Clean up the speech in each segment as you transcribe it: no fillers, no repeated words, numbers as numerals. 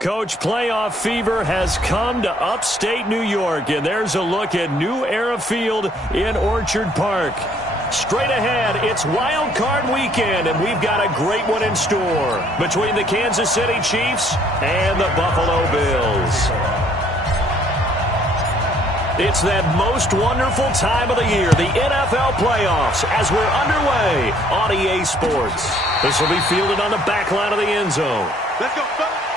Coach, playoff fever has come to upstate New York, and there's a look at New Era Field in Orchard Park. Straight ahead, it's Wild Card Weekend, and we've got a great one in store between the Kansas City Chiefs and the Buffalo Bills. It's that most wonderful time of the year, the NFL playoffs, as we're underway on EA Sports. This will be fielded on the back line of the end zone. Let's go, fellas.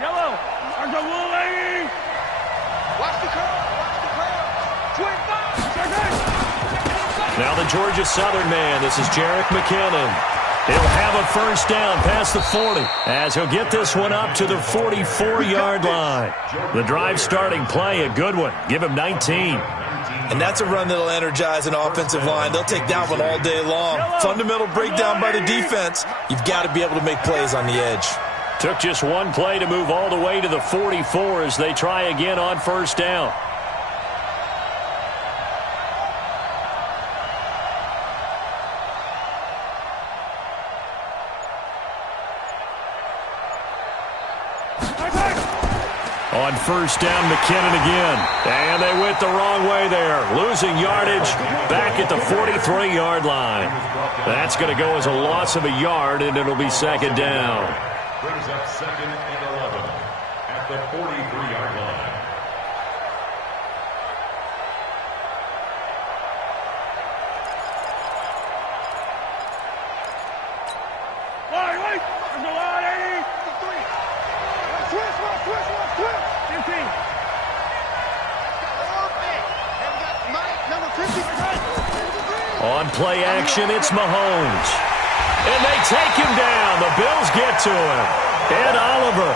Yellow, there's a blue lady. Watch the curve. Twin five. Now the Georgia Southern man, this is Jerick McKinnon. He'll have a first down past the 40 as he'll get this one up to the 44-yard line. The drive starting play, a good one. Give him 19. And that's a run that'll energize an offensive line. They'll take that one all day long. Fundamental breakdown by the defense. You've got to be able to make plays on the edge. Took just one play to move all the way to the 44 as they try again on first down. On first down, McKinnon again. And they went the wrong way there. Losing yardage back at the 43-yard line. That's going to go as a loss of a yard, and it'll be second down. Brings up 2nd and 11 at the 43-yard line. Wait. There's a lot, 80. Twist. 15. Number 50. On play action, it's Mahomes. And they take him down. The Bills get to him. Ed Oliver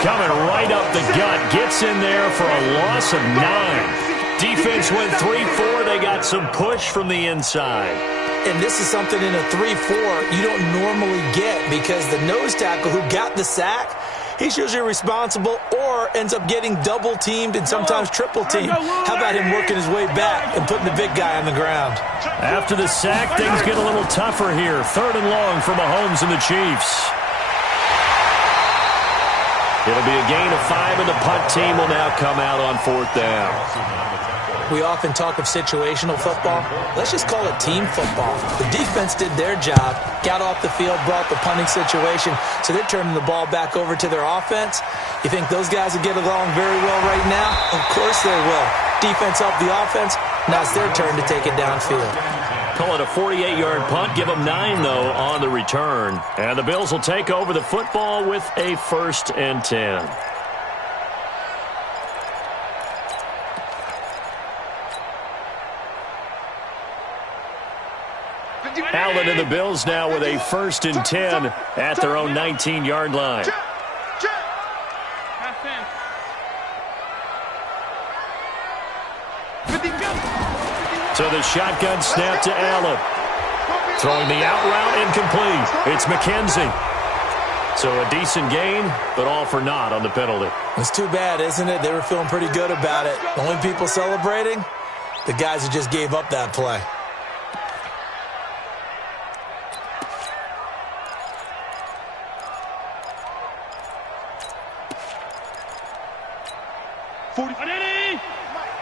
coming right up the gut. Gets in there for a loss of 9. Defense went 3-4. They got some push from the inside. And this is something in a 3-4 you don't normally get because the nose tackle who got the sack, he's usually responsible or ends up getting double-teamed and sometimes triple-teamed. How about him working his way back and putting the big guy on the ground? After the sack, things get a little tougher here. 3rd and long for Mahomes and the Chiefs. It'll be a gain of 5, and the punt team will now come out on 4th down. We often talk of situational football. Let's just call it team football. The defense did their job, got off the field, brought the punting situation, so they're turning the ball back over to their offense. You think those guys will get along very well right now? Of course they will. Defense helped the offense. Now it's their turn to take it downfield. Call it a 48-yard punt. Give them 9, though, on the return. And the Bills will take over the football with a 1st and 10. Allen and the Bills now with a 1st and 10 at their own 19-yard line. So the shotgun snap to Allen. Throwing the out route incomplete. It's McKenzie. So a decent gain, but all for naught on the penalty. It's too bad, isn't it? They were feeling pretty good about it. The only people celebrating, the guys who just gave up that play.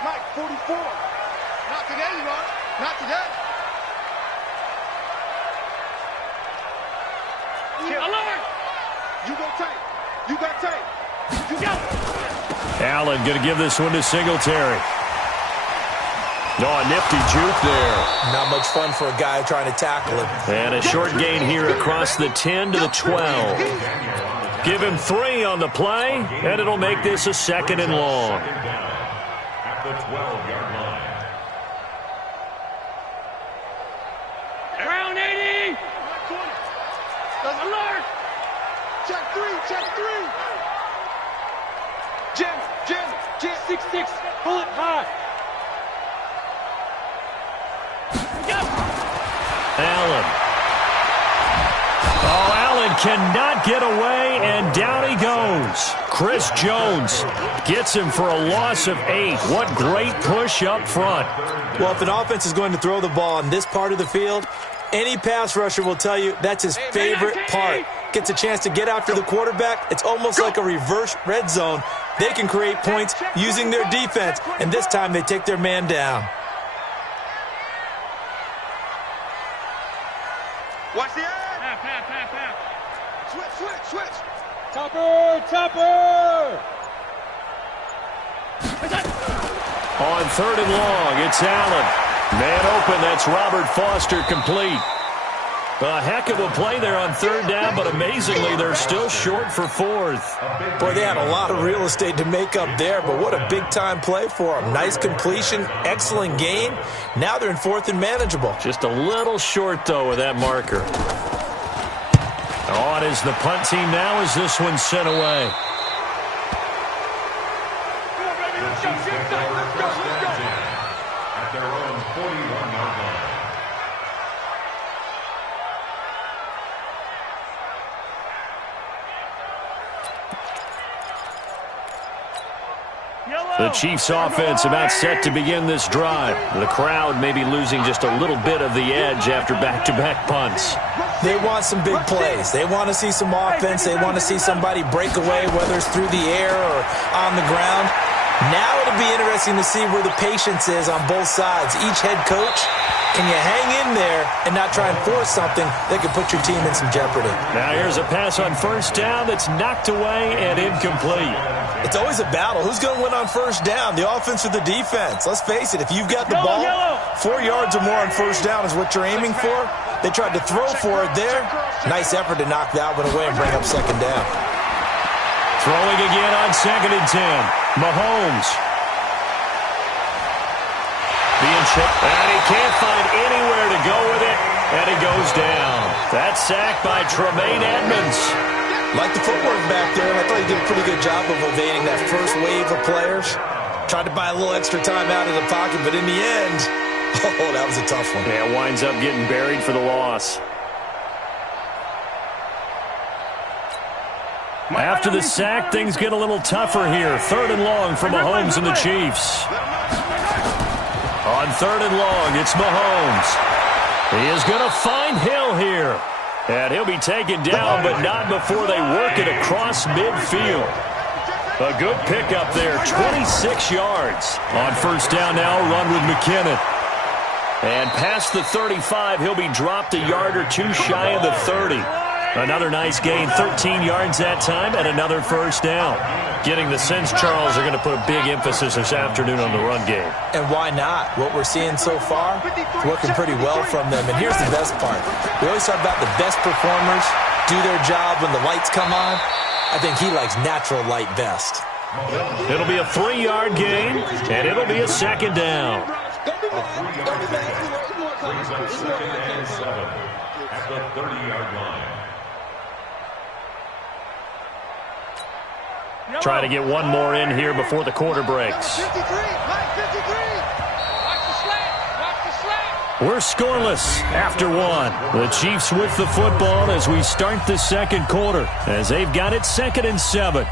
Mike, 44. Not today, you are. Not today. Alert! You go tight. You got tight. You got it. Allen going to give this one to Singletary. A nifty juke there. Not much fun for a guy trying to tackle him. And a short gain here across the 10 to the 12. Give him 3 on the play, and it'll make this a 2nd and long. At the 12-yard line. Around 80. Alert! Check 3. Jim. 6-6. Pull it high. Allen. Allen cannot get away, and down he goes. Chris Jones gets him for a loss of 8. What great push up front. Well, if an offense is going to throw the ball in this part of the field, any pass rusher will tell you that's his favorite part. Gets a chance to get after the quarterback. It's almost like a reverse red zone. They can create points using their defense, and this time they take their man down. Watch the end. Switch. Topper! On 3rd and long, it's Allen. Man open, that's Robert Foster complete. A heck of a play there on 3rd down, but amazingly, they're still short for 4th. Boy, they had a lot of real estate to make up there, but what a big-time play for them. Nice completion, excellent gain. Now they're in 4th and manageable. Just a little short, though, with that marker. On is the punt team now as this one's sent away. At their own 41-yard line. The Chiefs offense about set to begin this drive. The crowd may be losing just a little bit of the edge after back-to-back punts. They want some big plays. They want to see some offense. They want to see somebody break away, whether it's through the air or on the ground. Now it'll be interesting to see where the patience is on both sides. Each head coach, can you hang in there and not try and force something that could put your team in some jeopardy? Now here's a pass on 1st down that's knocked away and incomplete. It's always a battle. Who's going to win on 1st down, the offense or the defense? Let's face it, if you've got the ball, 4 yards or more on 1st down is what you're aiming for. They tried to throw for it there. Nice effort to knock that one away and bring up 2nd down. Throwing again on 2nd and 10. Mahomes. Being checked, and he can't find anywhere to go with it, and he goes down. That's sacked by Tremaine Edmonds. Like the footwork back there, and I thought he did a pretty good job of evading that first wave of players. Tried to buy a little extra time out of the pocket, but in the end, oh, that was a tough one. Yeah, winds up getting buried for the loss. After the sack, things get a little tougher here. 3rd and long for Mahomes and the Chiefs. On 3rd and long, it's Mahomes. He is going to find Hill here. And he'll be taken down, but not before they work it across midfield. A good pickup there, 26 yards. On 1st down now, run with McKinnon. And past the 35, he'll be dropped a yard or two shy of the 30. Another nice gain, 13 yards that time, and another 1st down. Getting the sense Charles are going to put a big emphasis this afternoon on the run game. And why not? What we're seeing so far, working pretty well from them. And here's the best part. We always talk about the best performers do their job when the lights come on. I think he likes natural light best. It'll be a 3-yard gain, and it'll be a 2nd down. Brings up 2nd and 7 at the 30-yard line. Try to get one more in here before the quarter breaks. 53, line 53. We're scoreless after 1. The Chiefs with the football as we start the 2nd quarter, as they've got it 2nd and 7.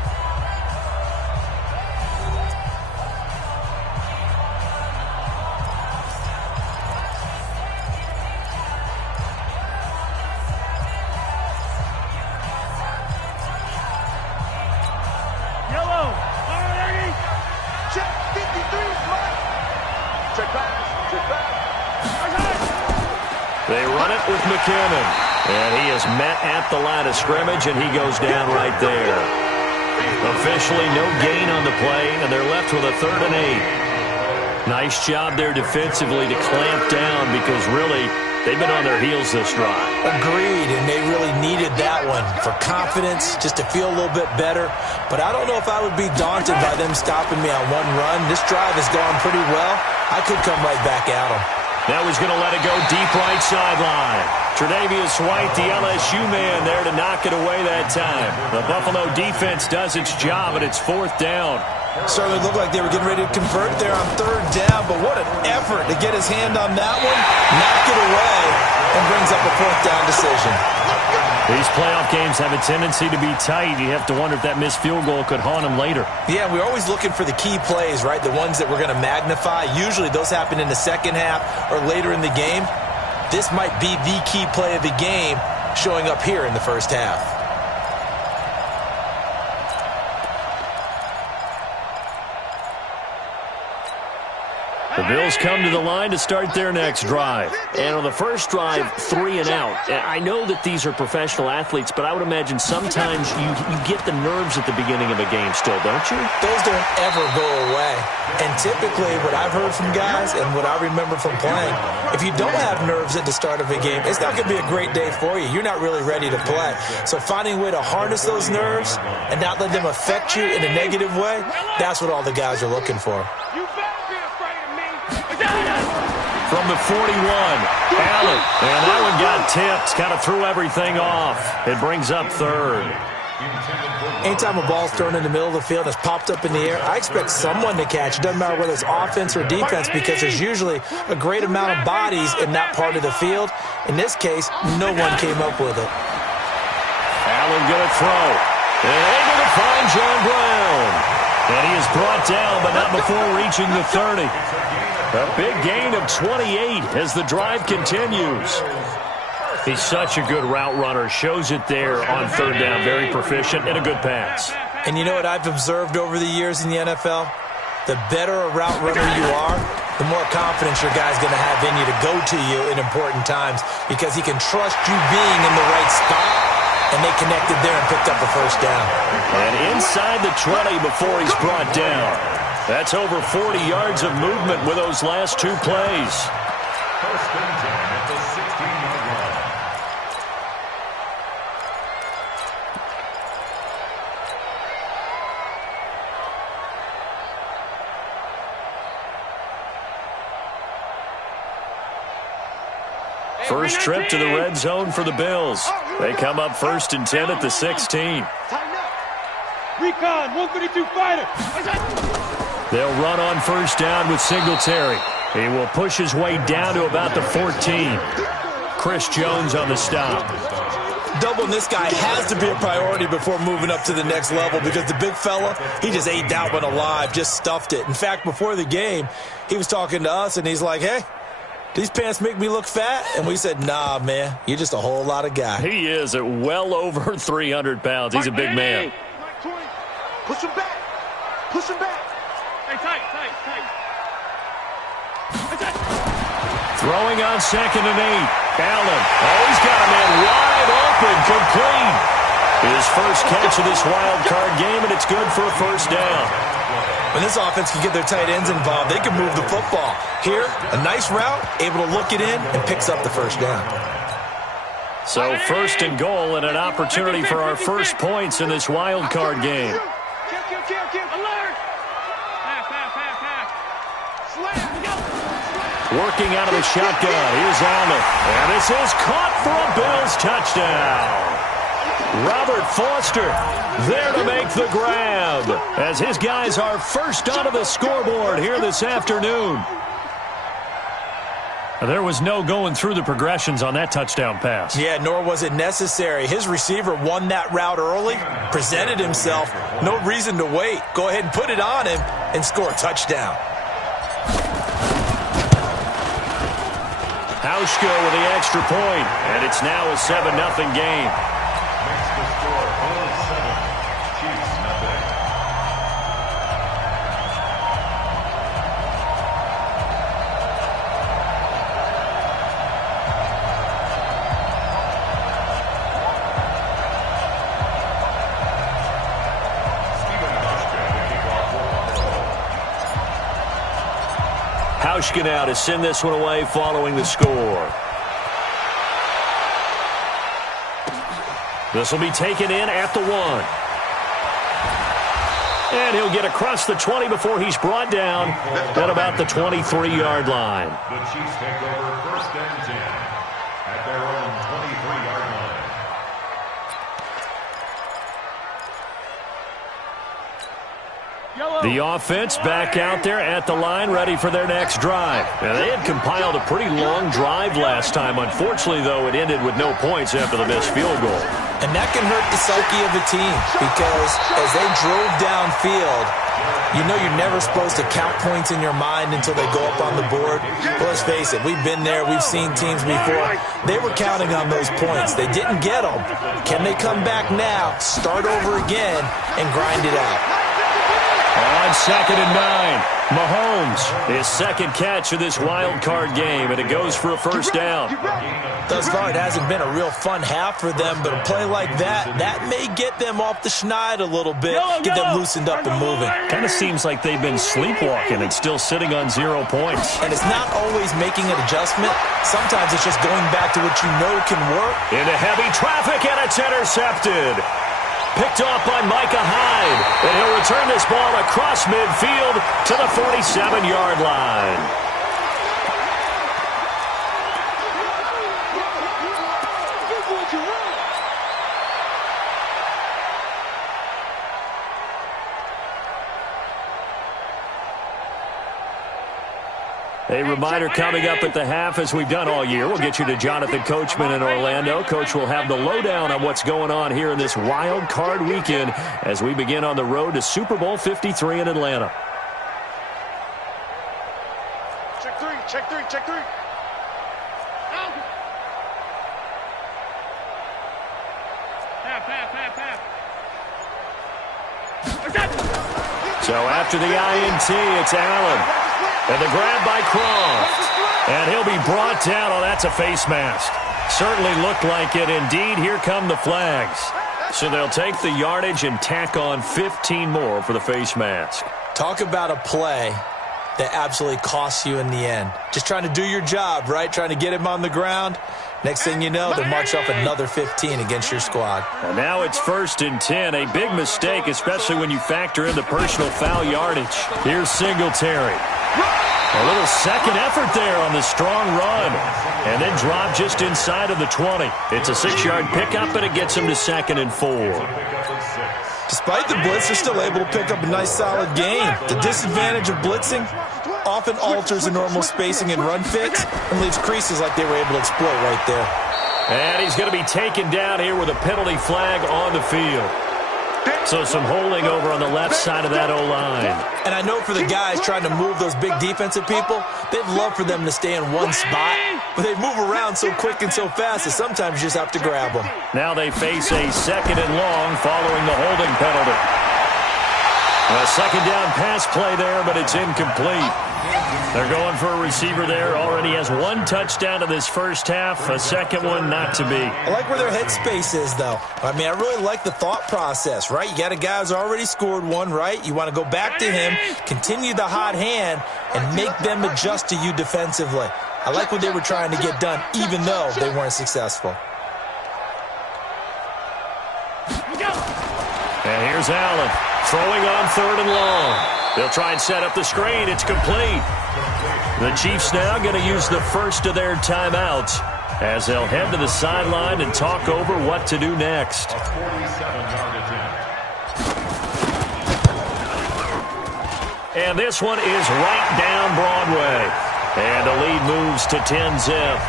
They run it with McKinnon. And he is met at the line of scrimmage, and he goes down right there. Officially no gain on the play, and they're left with a 3rd and 8. Nice job there defensively to clamp down because really they've been on their heels this drive. Agreed, and they really needed that one for confidence, just to feel a little bit better. But I don't know if I would be daunted by them stopping me on one run. This drive has gone pretty well. I could come right back at them. Now he's going to let it go deep right sideline. Tre'Davious White, the LSU man, there to knock it away that time. The Buffalo defense does its job, and it's 4th down. Certainly looked like they were getting ready to convert there on 3rd down, but what an effort to get his hand on that one, knock it away, and brings up a 4th down decision. These playoff games have a tendency to be tight. You have to wonder if that missed field goal could haunt them later. Yeah, we're always looking for the key plays, right? The ones that we're going to magnify. Usually those happen in the second half or later in the game. This might be the key play of the game showing up here in the first half. The Bills come to the line to start their next drive. And on the first drive, 3 and out. I know that these are professional athletes, but I would imagine sometimes you get the nerves at the beginning of a game still, don't you? Those don't ever go away. And typically what I've heard from guys and what I remember from playing, if you don't have nerves at the start of a game, it's not going to be a great day for you. You're not really ready to play. So finding a way to harness those nerves and not let them affect you in a negative way, that's what all the guys are looking for. From the 41, Allen. And that one got tipped. Kind of threw everything off. It brings up third. Anytime a ball's thrown in the middle of the field and it's popped up in the air, I expect someone to catch. It doesn't matter whether it's offense or defense because there's usually a great amount of bodies in that part of the field. In this case, no one came up with it. Allen going to throw. And able to find John Brown. And he is brought down, but not before reaching the 30. A big gain of 28 as the drive continues. He's such a good route runner. Shows it there on third down. Very proficient and a good pass. And you know what I've observed over the years in the NFL? The better a route runner you are, the more confidence your guy's going to have in you to go to you in important times because he can trust you being in the right spot. And they connected there and picked up a first down. And inside the 20 before he's brought down. That's over 40 yards of movement with those last two plays. First and 10 at the 16-yard line. First trip to the red zone for the Bills. They come up first and 10 at the 16. Recon, 132 fighter. They'll run on first down with Singletary. He will push his way down to about the 14. Chris Jones on the stop. Doubling this guy has to be a priority before moving up to the next level because the big fella, he just ate that one alive, just stuffed it. In fact, before the game, he was talking to us, and he's like, hey, these pants make me look fat? And we said, nah, man, you're just a whole lot of guy. He is at well over 300 pounds. He's a big man. Push him back. Push him back. Hey, tight. Throwing on 2nd and 8. Allen. Oh, he's got a man wide open, complete. His first catch of this wild card game, and it's good for a first down. When this offense can get their tight ends involved, they can move the football. Here, a nice route, able to look it in, and picks up the first down. So first and goal and an opportunity for our first points in this wild card game. Kill. Alert. Pass. Working out of the shotgun. Here's Allen. And this is caught for a Bills touchdown. Robert Foster there to make the grab as his guys are first onto the scoreboard here this afternoon. There was no going through the progressions on that touchdown pass. Yeah, nor was it necessary. His receiver won that route early, presented himself. No reason to wait. Go ahead and put it on him and score a touchdown. Hauschka with the extra point, and it's now a 7-0 game. Makes the score 4-7. Chiefs nothing. Hauschka now to send this one away following the score. This will be taken in at the 1. And he'll get across the 20 before he's brought down at about the 23-yard line. The Chiefs take over first and 10 at their own 23-yard line. The offense back out there at the line, ready for their next drive. Now, they had compiled a pretty long drive last time. Unfortunately, though, it ended with no points after the missed field goal. And that can hurt the psyche of the team because as they drove downfield, you know you're never supposed to count points in your mind until they go up on the board. Well, let's face it, we've been there. We've seen teams before. They were counting on those points. They didn't get them. Can they come back now, start over again, and grind it out? On 2nd and 9, Mahomes, his second catch of this wild card game, and it goes for a first down. Thus far, it hasn't been a real fun half for them, but a play like that may get them off the schneid a little bit, get them loosened up and moving. Kind of seems like they've been sleepwalking and still sitting on 0 points. And it's not always making an adjustment. Sometimes it's just going back to what you know can work. Into heavy traffic, and it's intercepted. Picked off by Micah Hyde, and he'll return this ball across midfield to the 47-yard line. A reminder coming up at the half, as we've done all year. We'll get you to Jonathan Coachman in Orlando. Coach will have the lowdown on what's going on here in this wild card weekend as we begin on the road to Super Bowl 53 in Atlanta. Check three, check three, check three. So after the INT, it's Allen. And the grab by Croft. And he'll be brought down. Oh, that's a face mask. Certainly looked like it. Indeed, here come the flags. So they'll take the yardage and tack on 15 more for the face mask. Talk about a play that absolutely costs you in the end. Just trying to do your job, right? Trying to get him on the ground. Next thing you know, they'll march off another 15 against your squad. And now it's 1st and 10. A big mistake, especially when you factor in the personal foul yardage. Here's Singletary. A little second effort there on the strong run. And then drop just inside of the 20. It's a 6-yard pickup, and it gets him to 2nd and 4. Despite the blitz, they're still able to pick up a nice, solid gain. The disadvantage of blitzing often alters the normal spacing and run fits and leaves creases like they were able to exploit right there. And he's going to be taken down here with a penalty flag on the field. So some holding over on the left side of that O-line. And I know for the guys trying to move those big defensive people, they'd love for them to stay in one spot, but they move around so quick and so fast that sometimes you just have to grab them. Now they face a 2nd and long following the holding penalty. A second down pass play there, but it's incomplete. They're going for a receiver there. Already has 1 touchdown in this first half. A second one not to be. I like where their headspace is, though. I mean, I really like the thought process, right? You got a guy who's already scored one, right? You want to go back to him, continue the hot hand, and make them adjust to you defensively. I like what they were trying to get done, even though they weren't successful. And here's Allen throwing on 3rd and long. They'll try and set up the screen. It's complete. The Chiefs now going to use the first of their timeouts as they'll head to the sideline and talk over what to do next. A 47-yard attempt. And this one is right down Broadway. And the lead moves to 10-zip.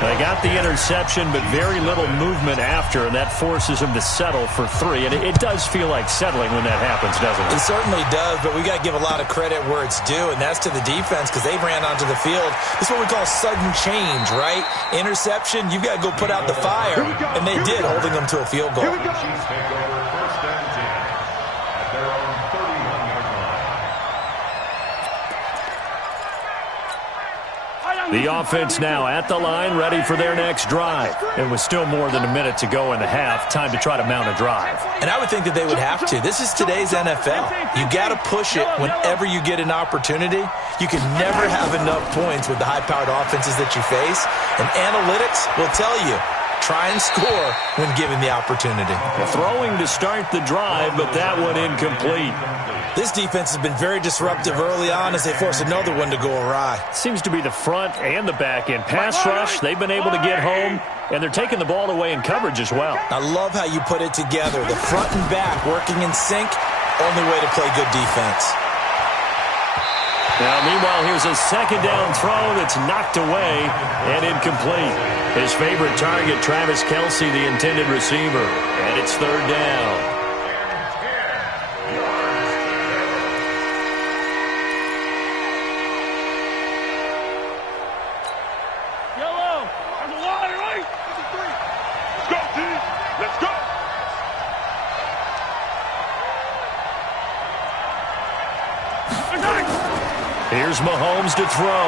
They got the interception, but very little movement after, and that forces them to settle for 3. And it does feel like settling when that happens, doesn't it? It certainly does, but we got to give a lot of credit where it's due, and that's to the defense because they ran onto the field. This is what we call sudden change, right? Interception, you've got to go put out the fire, and they did, holding them to a field goal. Chiefs take over 1st and 10 at their own 31-yard line. The offense now at the line, ready for their next drive. And with still more than a minute to go in the half, time to try to mount a drive. And I would think that they would have to. This is today's NFL. You got to push it whenever you get an opportunity. You can never have enough points with the high-powered offenses that you face. And analytics will tell you, try and score when given the opportunity. Throwing to start the drive, but that one incomplete. This defense has been very disruptive early on as they force another one to go awry. Seems to be the front and the back end. Pass rush, they've been able to get home, and they're taking the ball away in coverage as well. I love how you put it together. The front and back working in sync, Only way to play good defense. Now, meanwhile, here's a second down throw that's knocked away and incomplete. His favorite target, Travis Kelce, the intended receiver. And it's third down. Here's Mahomes to throw.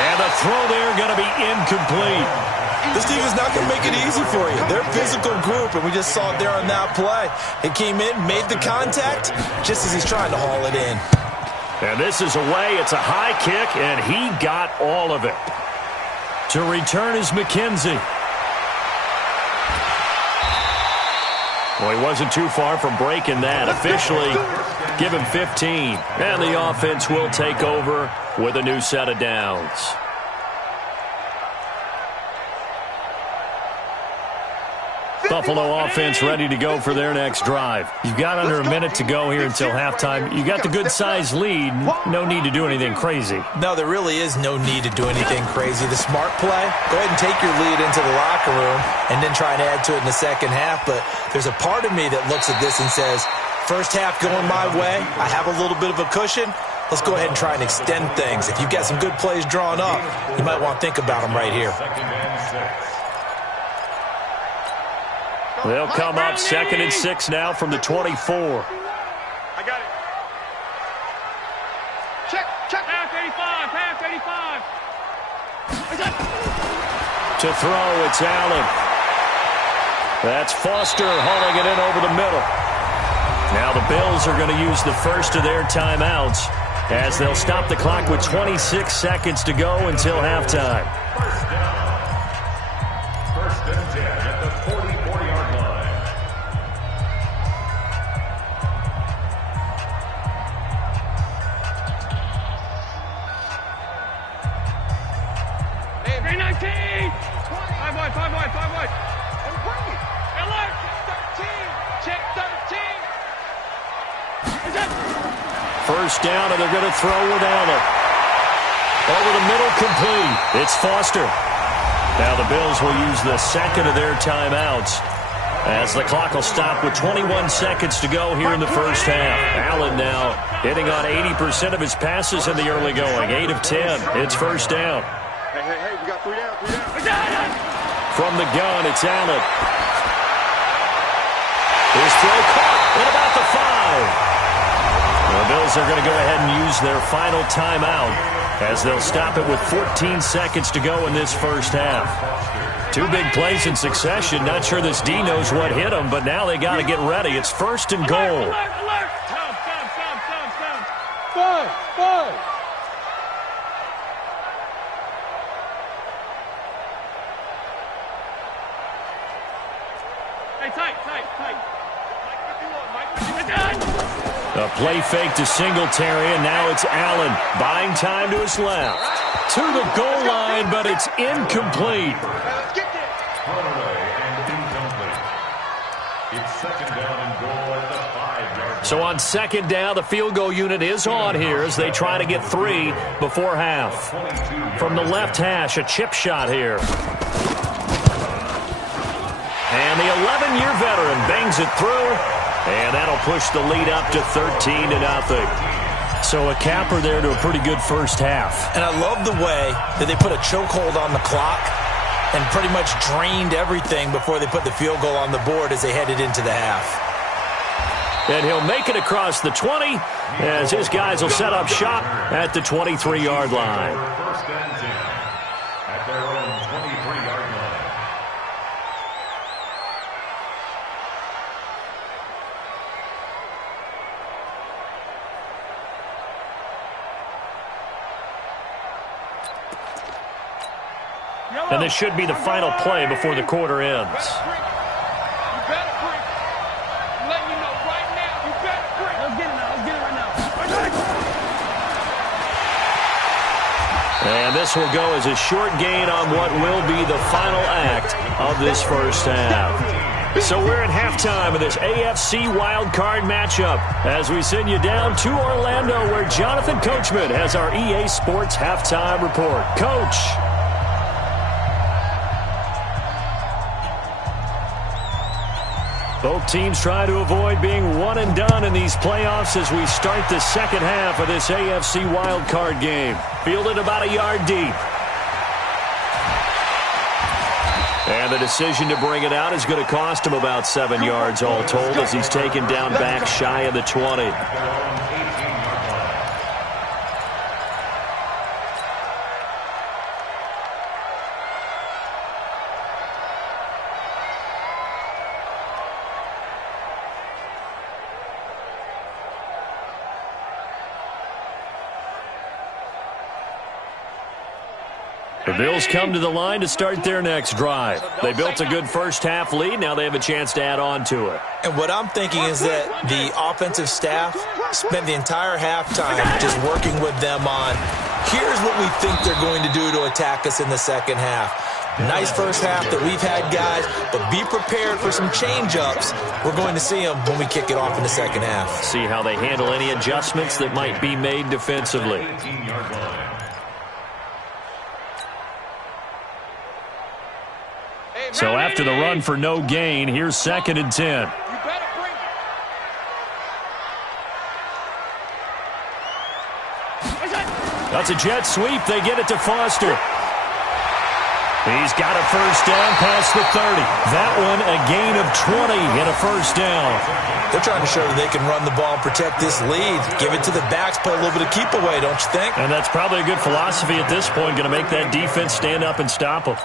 And the throw there going to be incomplete. This team is not going to make it easy for you. They're a physical group, and we just saw it there on that play. It came in, made the contact, just as he's trying to haul it in. And this is away. It's a high kick, and he got all of it. To return is McKenzie. Well, he wasn't too far from breaking that. Officially, give him 15. And the offense will take over with a new set of downs. Buffalo offense ready to go for their next drive. You've got under a minute to go here until halftime. You got the good-sized lead. No need to do anything crazy. No, there really is no need to do anything crazy. The smart play, go ahead and take your lead into the locker room and then try and add to it in the second half. But there's a part of me that looks at this and says, first half going my way, I have a little bit of a cushion. Let's go ahead and try and extend things. If you've got some good plays drawn up, you might want to think about them right here. They'll come up 2nd and 6 now from the 24. I got it. Check. Half 85. To throw, it's Allen. That's Foster hauling it in over the middle. Now the Bills are going to use the first of their timeouts as they'll stop the clock with 26 seconds to go until halftime. First and 10 at the 44-yard line. Hey, 19. 5 wide. And bring it. Alert. 13. Check 13. First down, and they're going to throw with Allen. Over the middle, complete. It's Foster. Now the Bills will use the second of their timeouts as the clock will stop with 21 seconds to go here in the first half. Allen now hitting on 80% of his passes in the early going. 8 of 10. It's first down. Hey, we got 3 down. From the gun, it's Allen. His throw caught at about the 5. The Bills are going to go ahead and use their final timeout as they'll stop it with 14 seconds to go in this first half. 2 big plays in succession. Not sure this D knows what hit them, but now they got to get ready. It's first and goal. Alert. Stop. 5. Hey, tight. A play fake to Singletary, and now it's Allen. Buying time to his left. To the goal line, but it's incomplete. Let's get there. Thrown away and incomplete. It's second down and goal at the 5-yard line. So on second down, the field goal unit is on here as they try to get 3 before half. From the left hash, a chip shot here. And the 11-year veteran bangs it through, and that'll push the lead up to 13-0. So a capper there to a pretty good first half. And I love the way that they put a chokehold on the clock and pretty much drained everything before they put the field goal on the board as they headed into the half. And he'll make it across the 20 as his guys will set up shop at the 23-yard line. First and 10 at their own 23-yard line. And this should be the final play before the quarter ends. You better bring it. I'm letting you know right now, you better bring it. Let's get it right now. And this will go as a short gain on what will be the final act of this first half. So we're at halftime of this AFC wildcard matchup as we send you down to Orlando where Jonathan Coachman has our EA Sports halftime report. Coach. Both teams try to avoid being one and done in these playoffs as we start the second half of this AFC wildcard game. Fielded about a yard deep. And the decision to bring it out is going to cost him about 7 yards all told as he's taken down back shy of the 20. The Bills come to the line to start their next drive. They built a good first-half lead. Now they have a chance to add on to it. And what I'm thinking is that the offensive staff spent the entire halftime just working with them on, here's what we think they're going to do to attack us in the second half. Nice first half that we've had, guys, but be prepared for some change-ups. We're going to see them when we kick it off in the second half. See how they handle any adjustments that might be made defensively. So after the run for no gain, here's 2nd and 10. That's a jet sweep. They get it to Foster. He's got a first down past the 30. That one a gain of 20 and a first down. They're trying to show that they can run the ball and protect this lead. Give it to the backs, play a little bit of keep away, don't you think? And that's probably a good philosophy at this point. Going to make that defense stand up and stop them.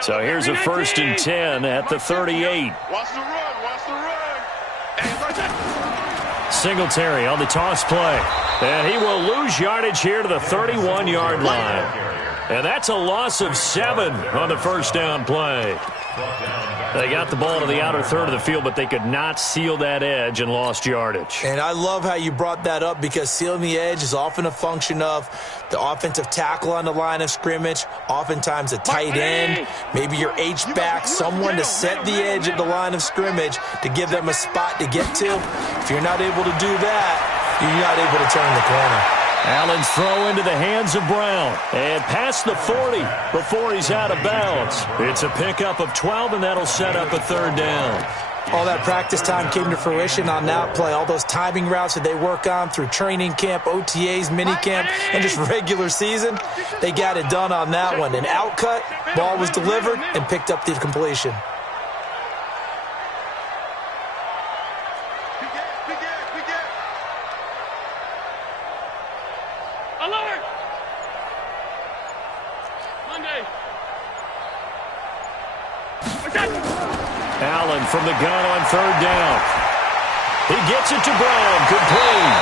So here's a 1st and 10 at the 38. Watch the run, watch the run. Singletary on the toss play. And he will lose yardage here to the 31-yard line. And that's a loss of 7 on the first down play. They got the ball to the outer third of the field, but they could not seal that edge and lost yardage. And I love how you brought that up because sealing the edge is often a function of the offensive tackle on the line of scrimmage, oftentimes a tight end, maybe your H-back, someone to set the edge at the line of scrimmage to give them a spot to get to. If you're not able to do that, you're not able to turn the corner. Allen's throw into the hands of Brown. And past the 40 before he's out of bounds. It's a pickup of 12, and that'll set up a 3rd down. All that practice time came to fruition on that play. All those timing routes that they work on through training camp, OTAs, minicamp, and just regular season, they got it done on that one. An outcut, ball was delivered, and picked up the completion. Alert! Monday. Allen from the gun on 3rd down. He gets it to Brown. Complete.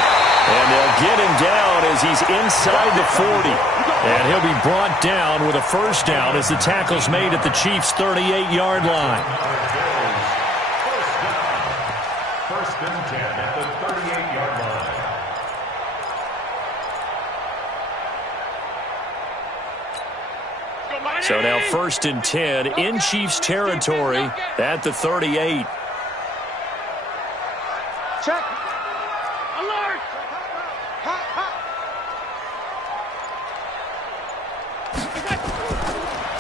And they'll get him down as he's inside the 40. And he'll be brought down with a first down as the tackle's made at the Chiefs' 38-yard line. First and 10 at the 38-yard line. So now 1st and 10 in Chiefs territory at the 38. Check. Alert!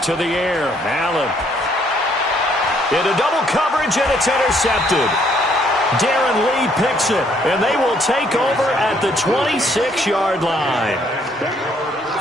To the air, Allen. Into double coverage, and it's intercepted. Darren Lee picks it, and they will take over at the 26-yard line.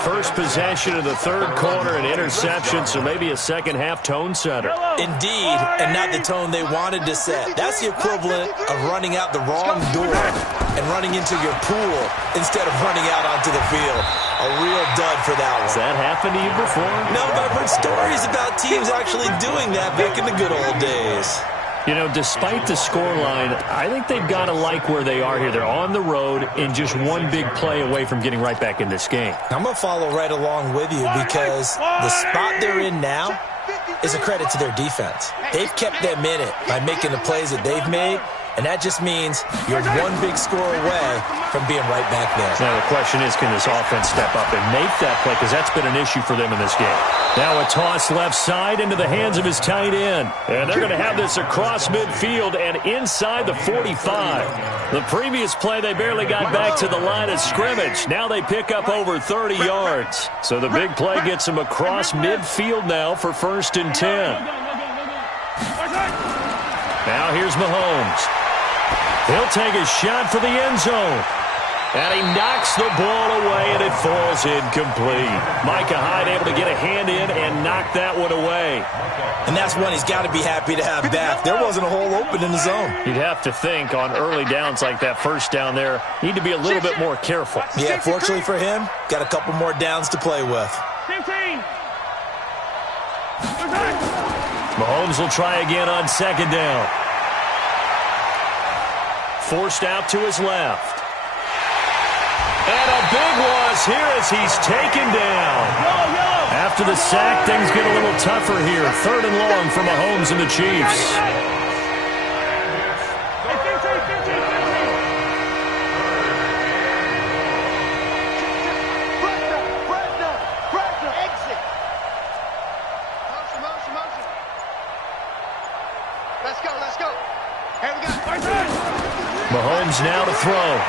First possession of the 3rd quarter, an interception, so maybe a second-half tone setter. Indeed, and not the tone they wanted to set. That's the equivalent of running out the wrong door and running into your pool instead of running out onto the field. A real dud for that one. Has that happened to you before? No, but I've heard stories about teams actually doing that back in the good old days. You know, despite the scoreline, I think they've got to like where they are here. They're on the road and just one big play away from getting right back in this game. I'm going to follow right along with you because the spot they're in now, is a credit to their defense. They've kept them in it by making the plays that they've made, and that just means you're one big score away from being right back there. Now the question is, can this offense step up and make that play? Because that's been an issue for them in this game. Now a toss left side into the hands of his tight end. And they're going to have this across midfield and inside the 45. The previous play, they barely got back to the line of scrimmage. Now they pick up over 30 yards. So the big play gets them across midfield now for 1st and 10. Now here's Mahomes. He'll take a shot for the end zone. And he knocks the ball away, and it falls incomplete. Micah Hyde able to get a hand in and knock that one away. And that's one he's got to be happy to have back. There wasn't a hole open in the zone. You'd have to think on early downs like that, first down there, need to be a little bit more careful. Yeah, fortunately for him, got a couple more downs to play with. 15. Mahomes will try again on 2nd down. Forced out to his left. And a big loss here as he's taken down. After the sack, things get a little tougher here. 3rd and long for Mahomes and the Chiefs. Exit. Motion. Let's go. Here we go. Mahomes now to throw.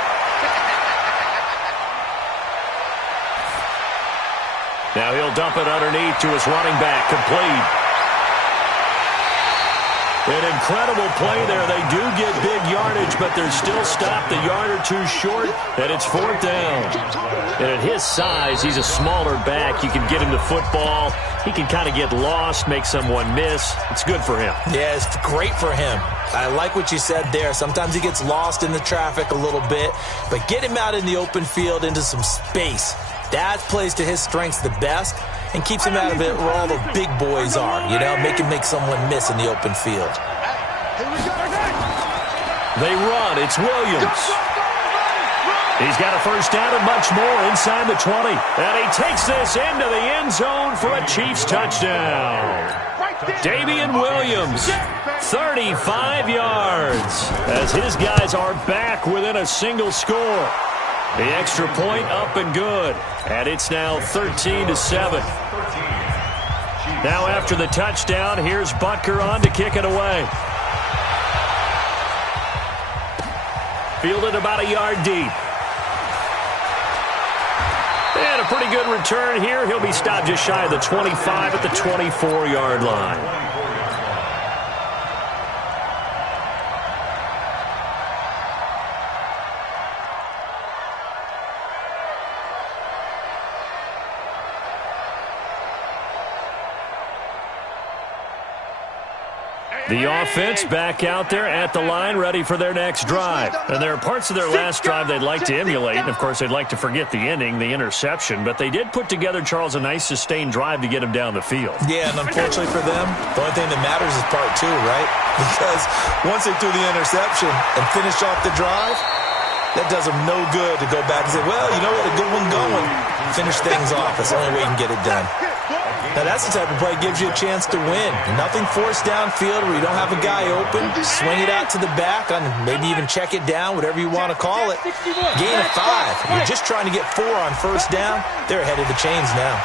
Now he'll dump it underneath to his running back, complete. An incredible play there. They do get big yardage, but they're still stopped a yard or two short, and it's 4th down. And at his size, he's a smaller back. You can get him the football. He can kind of get lost, make someone miss. It's good for him. Yeah, it's great for him. I like what you said there. Sometimes he gets lost in the traffic a little bit, but get him out in the open field into some space. That plays to his strengths the best and keeps him out of it where all the big boys are, make him make someone miss in the open field. They run. It's Williams. He's got a first down and much more inside the 20. And he takes this into the end zone for a Chiefs touchdown. Damian Williams, 35 yards, as his guys are back within a single score. The extra point up and good. And it's now 13-7. Now after the touchdown, here's Butker on to kick it away. Fielded about a yard deep. And a pretty good return here. He'll be stopped just shy of the 25 at the 24-yard line. The offense back out there at the line, ready for their next drive. And there are parts of their last drive they'd like to emulate. And, of course, they'd like to forget the ending, the interception. But they did put together, Charles, a nice sustained drive to get him down the field. Yeah, and unfortunately for them, the only thing that matters is part 2, right? Because once they threw the interception and finished off the drive, that does them no good to go back and say, well, we had a good one going. Finish things off. That's the only way you can get it done. Now, that's the type of play that gives you a chance to win. Nothing forced downfield where you don't have a guy open. Swing it out to the back, and maybe even check it down, whatever you want to call it. Gain of 5. You're just trying to get 4 on first down. They're ahead of the chains now.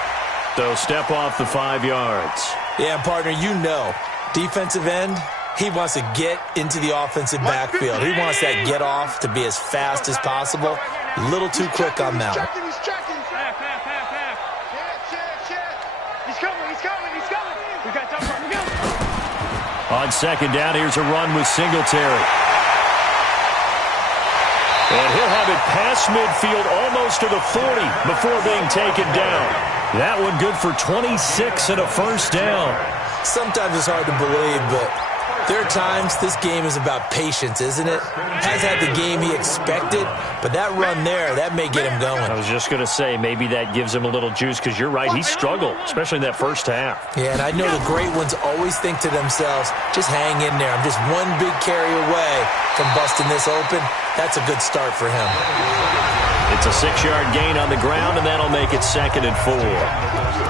So step off the 5 yards. Yeah, partner, defensive end, he wants to get into the offensive backfield. He wants that get off to be as fast as possible. A little too quick on that one. On second down, here's a run with Singletary. And he'll have it past midfield almost to the 40 before being taken down. That one good for 26 and a first down. Sometimes it's hard to believe, but There are times this game is about patience, isn't it? Has had the game he expected, but that run there, that may get him going. I was just going to say, maybe that gives him a little juice, because you're right, he struggled, especially in that first half. Yeah, and I know the great ones always think to themselves, just hang in there. I'm just one big carry away from busting this open. That's a good start for him. It's a 6-yard gain on the ground, and that'll make it 2nd and 4.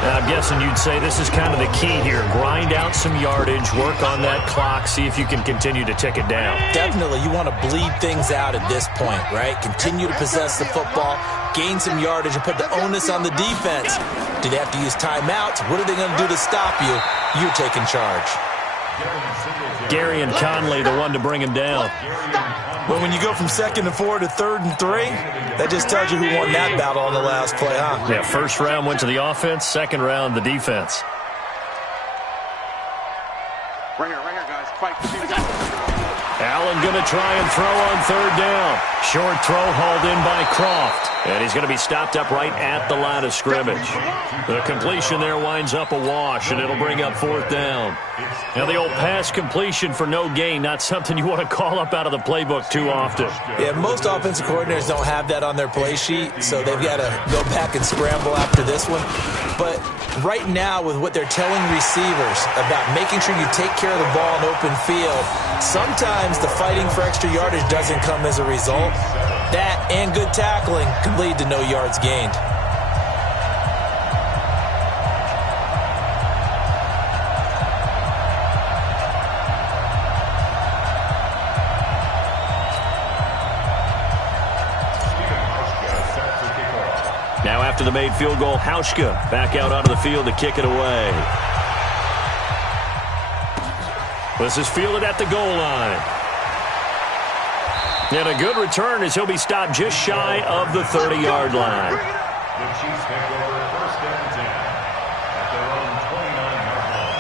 Now, I'm guessing you'd say this is kind of the key here. Grind out some yardage, work on that clock, see if you can continue to tick it down. Definitely, you want to bleed things out at this point, right? Continue to possess the football, gain some yardage, and put the onus on the defense. Do they have to use timeouts? What are they going to do to stop you? You're taking charge. Gary and Conley, the one to bring him down. Well, when you go from 2nd and 4 to 3rd and 3, that just tells you who won that battle on the last play, huh? Yeah, first round went to the offense, second round the defense. Right here, guys. Fight. Allen going to try and throw on 3rd down. Short throw hauled in by Croft. And he's going to be stopped up right at the line of scrimmage. The completion there winds up a wash, and it'll bring up 4th down. Now, the old pass completion for no gain, not something you want to call up out of the playbook too often. Yeah, most offensive coordinators don't have that on their play sheet, so they've got to go back and scramble after this one. But right now, with what they're telling receivers about making sure you take care of the ball in open field, sometimes the fighting for extra yardage doesn't come as a result. That and good tackling can lead to no yards gained. Now after the made field goal, Hauschka back out onto the field to kick it away. This is fielded at the goal line. And a good return as he'll be stopped just shy of the 30-yard line. The Chiefs take over 1st and 10 at their own 29-yard line.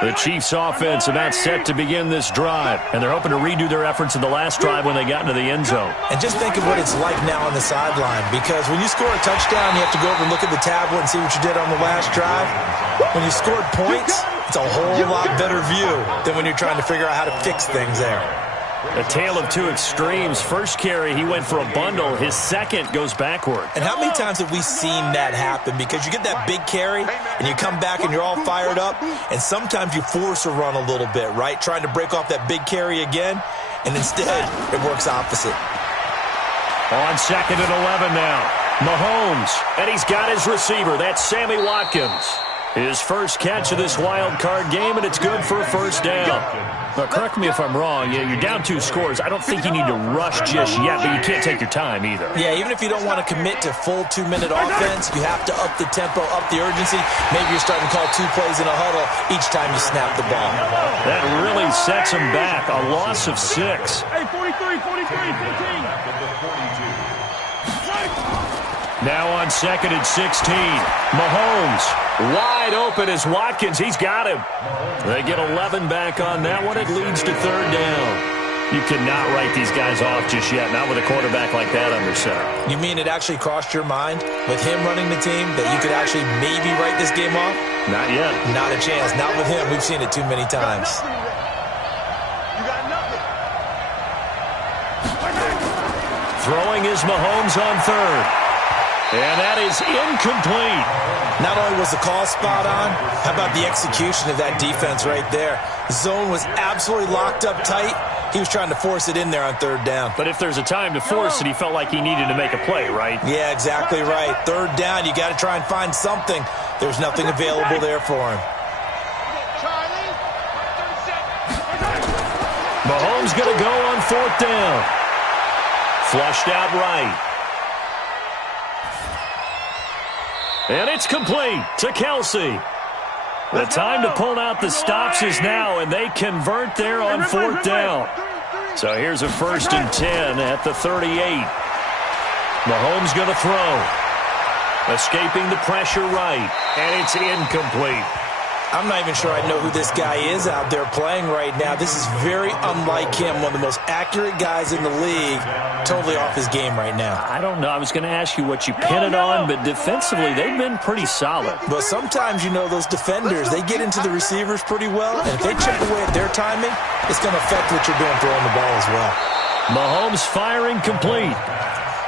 The Chiefs offense about set to begin this drive, and they're hoping to redo their efforts in the last drive when they got into the end zone. And just think of what it's like now on the sideline, because when you score a touchdown, you have to go over and look at the tablet and see what you did on the last drive. When you scored points, it's a whole lot better view than when you're trying to figure out how to fix things there. A tale of two extremes. First carry, he went for a bundle. His second goes backward. And how many times have we seen that happen? Because you get that big carry, and you come back and you're all fired up, and sometimes you force a run a little bit, right? Trying to break off that big carry again, and instead it works opposite. On 2nd and 11 now. Mahomes, and he's got his receiver. That's Sammy Watkins. His first catch of this wild card game, and it's good for a first down. Now, correct me if I'm wrong. Yeah, you're down 2 scores. I don't think you need to rush just yet, but you can't take your time either. Yeah, even if you don't want to commit to full 2-minute offense, you have to up the tempo, up the urgency. Maybe you're starting to call 2 plays in a huddle each time you snap the ball. That really sets him back. A loss of 6. Hey, 43, 15. Now on 2nd and 16. Mahomes wide open as Watkins. He's got him. They get 11 back on that one. It leads to 3rd down. You cannot write these guys off just yet, not with a quarterback like that under center. You mean it actually crossed your mind with him running the team that you could actually maybe write this game off? Not yet. Not a chance. Not with him. We've seen it too many times. You got nothing. Throwing is Mahomes on third. And that is incomplete. Not only was the call spot on, how about the execution of that defense right there? The zone was absolutely locked up tight. He was trying to force it in there on third down. But if there's a time to force it, he felt like he needed to make a play, right? Yeah, exactly right. Third down, you got to try and find something. There's nothing available there for him. Charlie, 30 seconds. Mahomes going to go on fourth down. Flushed out right. And it's complete to Kelsey. The time to pull out the stops is now, and they convert there on fourth down. So here's a 1st and 10 at the 38. Mahomes going to throw. Escaping the pressure right, and it's incomplete. I'm not even sure I know who this guy is out there playing right now. This is very unlike him, one of the most accurate guys in the league. Totally off his game right now. I don't know. I was going to ask you what you pin it on, but defensively, they've been pretty solid. But sometimes, you know, those defenders, they get into the receivers pretty well, and if they chip away at their timing, it's going to affect what you're doing throwing the ball as well. Mahomes firing complete.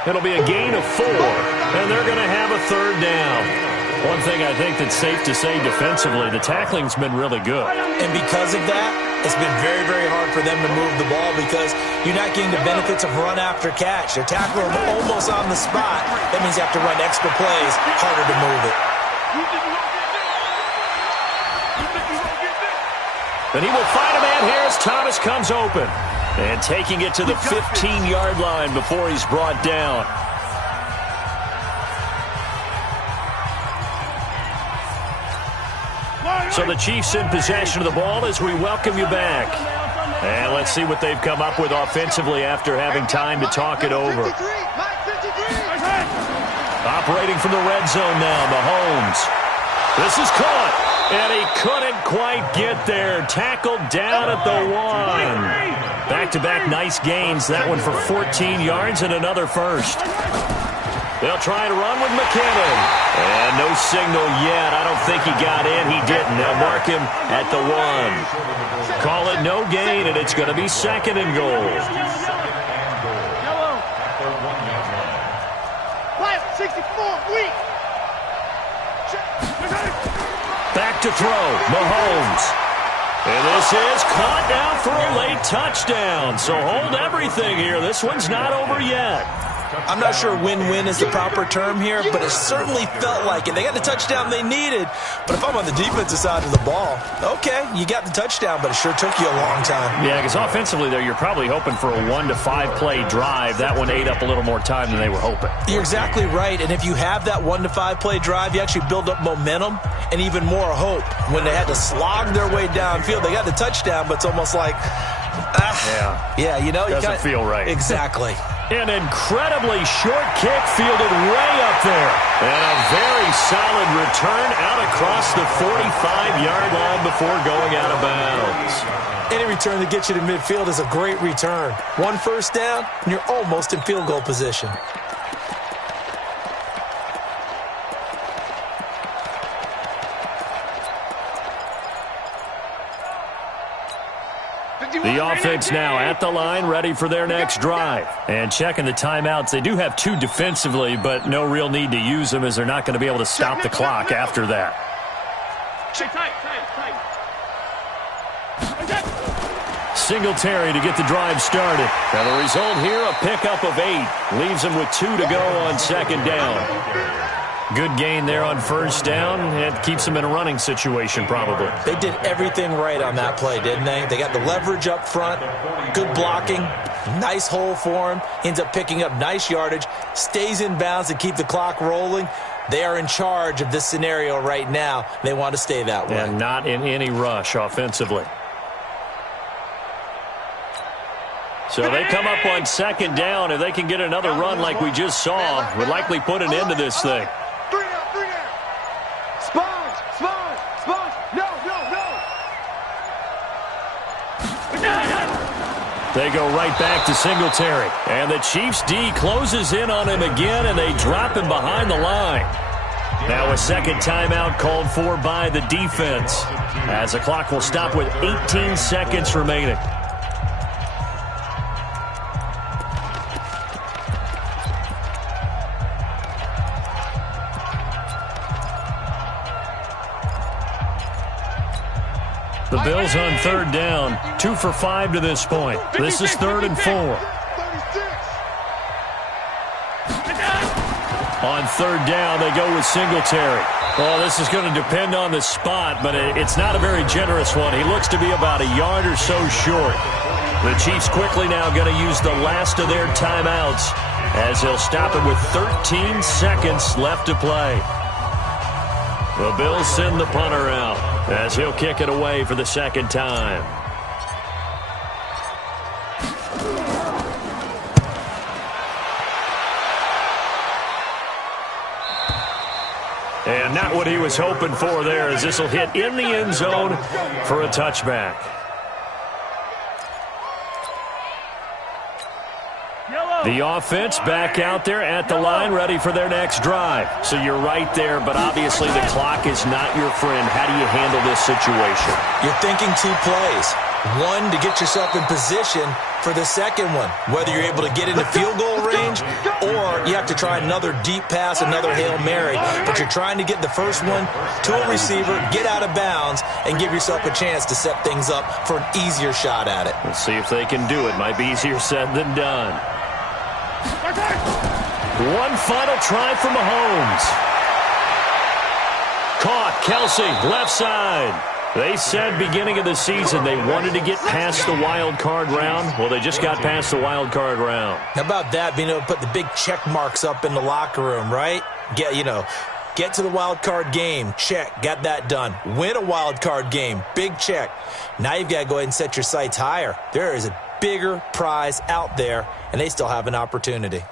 It'll be a gain of 4, and they're going to have a third down. One thing I think that's safe to say defensively, the tackling's been really good. And because of that, it's been very, very hard for them to move the ball because you're not getting the benefits of run after catch. They're tackling almost on the spot. That means you have to run extra plays, harder to move it. But he will find a man here as Thomas comes open. And taking it to the 15-yard line before he's brought down. So the Chiefs in possession of the ball as we welcome you back. And let's see what they've come up with offensively after having time to talk it over. Operating from the red zone now, Mahomes. This is caught, and he couldn't quite get there. Tackled down at the 1. Back-to-back nice gains. That one for 14 yards and another first. They'll try to run with McKinnon. And no signal yet. I don't think he got in. He didn't. They'll mark him at the 1. Call it no gain, and it's going to be 2nd and goal. Life 64, weak. Back to throw. Mahomes. And this is caught down for a late touchdown. So hold everything here. This one's not over yet. I'm not sure win-win is the proper term here, but it certainly felt like it. They got the touchdown they needed, but if I'm on the defensive side of the ball, okay, you got the touchdown, but it sure took you a long time. Yeah, because offensively there, you're probably hoping for a 1 to 5 play drive. That one ate up a little more time than they were hoping. You're exactly right, and if you have that 1 to 5 play drive, you actually build up momentum and even more hope. When they had to slog their way downfield, they got the touchdown, but it's almost like, yeah, you know, doesn't feel right. Exactly. An incredibly short kick fielded way up there. And a very solid return out across the 45-yard line before going out of bounds. Any return that gets you to midfield is a great return. 1 first down, and you're almost in field goal position. The offense now at the line, ready for their next drive. And checking the timeouts. They do have 2 defensively, but no real need to use them as they're not going to be able to stop the clock after that. Singletary to get the drive started. Now the result here, a pickup of 8. Leaves them with 2 to go on 2nd down. Good gain there on 1st down. It keeps them in a running situation probably. They did everything right on that play, didn't they? They got the leverage up front, good blocking, nice hole for him, ends up picking up nice yardage, stays in bounds to keep the clock rolling. They are in charge of this scenario right now. They want to stay that way. And not in any rush offensively. So they come up on 2nd down. If they can get another run like we just saw, would likely put an end to this thing. They go right back to Singletary. And the Chiefs' D closes in on him again, and they drop him behind the line. Now a second timeout called for by the defense, as the clock will stop with 18 seconds remaining. The Bills on third down, 2 for 5 to this point. This is 3rd and 4. On third down, they go with Singletary. Well, this is going to depend on the spot, but it's not a very generous one. He looks to be about a yard or so short. The Chiefs quickly now going to use the last of their timeouts, as they'll stop it with 13 seconds left to play. The Bills send the punter out, as he'll kick it away for the second time. And not what he was hoping for there, as this will hit in the end zone for a touchback. The offense back out there at the line, ready for their next drive. So you're right there, but obviously the clock is not your friend. How do you handle this situation? You're thinking 2 plays. One, to get yourself in position for the second one, whether you're able to get into field goal range or you have to try another deep pass, another Hail Mary. But you're trying to get the first one to a receiver, get out of bounds, and give yourself a chance to set things up for an easier shot at it. We'll see if they can do it. Might be easier said than done. One final try for Mahomes. Caught. Kelsey, left side. They said beginning of the season they wanted to get past the wild card round. Well, they just got past the wild card round. How about that, being able to put the big check marks up in the locker room, right? Get to the wild card game, check, got that done. Win a wild card game, big check. Now you've got to go ahead and set your sights higher. There is a bigger prize out there, and they still have an opportunity.